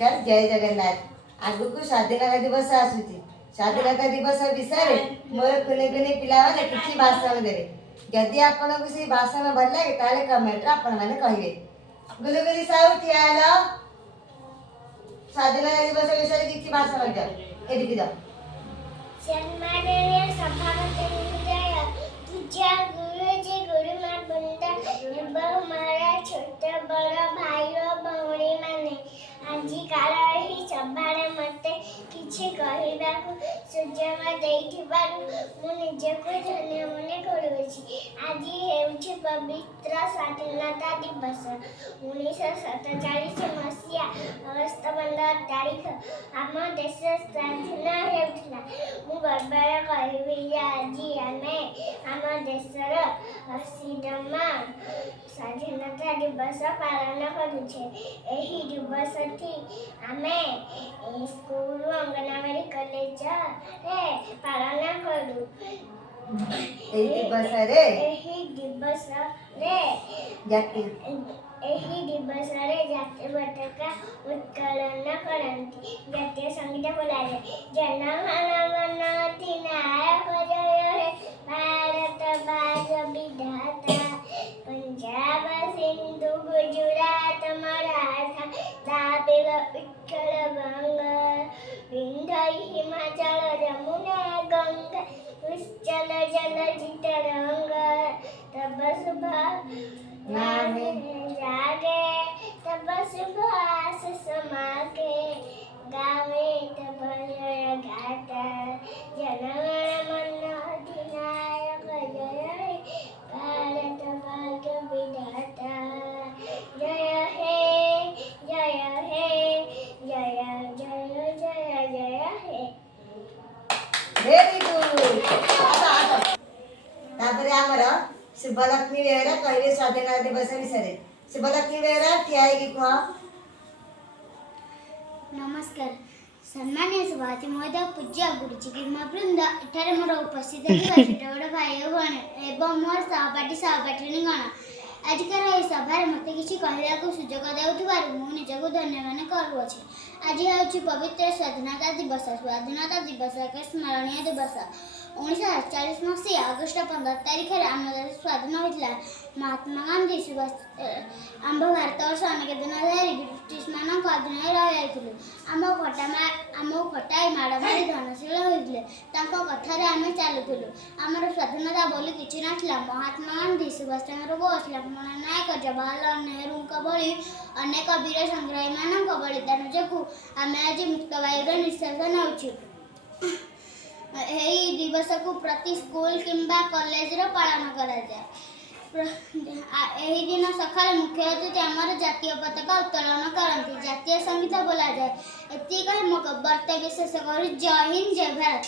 नमस्कार जय जगन्नाथ आगु को स्वाधीनता दिवस आसुची स्वाधीनता दिवस विषय मोर कुने कुने पिला माने किछि भाषण देबे जदि आपन को से भाषण भल लागे ताले कमेंट रे आपन माने कहिबे गुलगुली साउ थियालो स्वाधीनता दिवस विषय किछि भाषण दे एदिक द सम्माननीय सभापति महोदय पूज्य गुरुजी गुरुमा बंदा एवं हमारा छोटा बड़ा भाई और भौणी माने आजी काल ही सभारे मते किछि कहिबाकू सुजोग देइथिबारु मु निजको धन्य मने करूछि। आजी हेउछि पवित्र स्वाधीनता दिवस 1947 मसीहा अगस्त 15 तारीख आम देश स्वाधीन हेउथिला। मु गर्वर कहबी आजी आमे आम देशर 80तम स्वाधीनता दिवस पालन करुछे। एही दिवस थी आमे स्कूल अंगनवाड़ी कॉलेज रे पालन करू। एही दिवस रे जातीय पताका उत्तोलन करती जातीय संगीत बोलाए जन गण मन अधिनायक जय हे भारत भाग्य विधाता पंजाब सिंधु गुजरात मराठा द्राविड़ उत्कल बंग विंध्य हिमाचल यमुना गंगा उच्चल जलधि तरंगा तब सुभाष नामे जागे तब सुभाष समागे गावे तब जय गाता जनगण मन अधिनायक जय हे भारत भाग्य विधाता जय हे जय हे जय जय जय जय हे। वेरी गुड तापरे हमर शुभलक्ष्मी बेहरा कहबे स्वाधीनता दिवस विषय शुभलक्ष्मी बेहरा ठियाई की कह नमस्कार सम्मानीय सभापति महोदय पूज्य गुरुजी गुरुमा वृंद एठारे मोर उपस्थित छोट बड़ भाई भौणी एवं मोर सहपाठी गण आजिकार यह सभार मत किसी कहवाक सुजोग देउथिबारु मु निजको धन्य मन करूअछि। आज हेउछि पवित्र स्वाधीनता दिवस एक स्मरणीय दिवस 1948 मसीहा अगस्त 15 तारीख आम देश स्वाधीन होता। महात्मा गांधी सुभाष आम भारत वर्ष अनेक दिन धरी ब्रिटिश मान अधीन रही आम खटाई माड़ मारी धनशील होते कथार आम चलुलु आमर स्वाधीनता बोली किसी नाला। महात्मा गांधी सुभाष चंद्र बोस लक्ष्मण नायक जवाहरलाल नेहरू भली अनेक वीर संग्राही मान बलिदान जो आम आज मुक्त वायु निश्वास नौ। यही दिवस को प्रति स्कूल किंबा कॉलेज रो पालन करा जाए। यही दिन सकाळ मुख्य अतिथि आमर जातीय पताका उत्तोलन करती जातीय संगीत बोला जाए। एति कहि मो बर्ता विशेष करू जय हिंद जय भारत।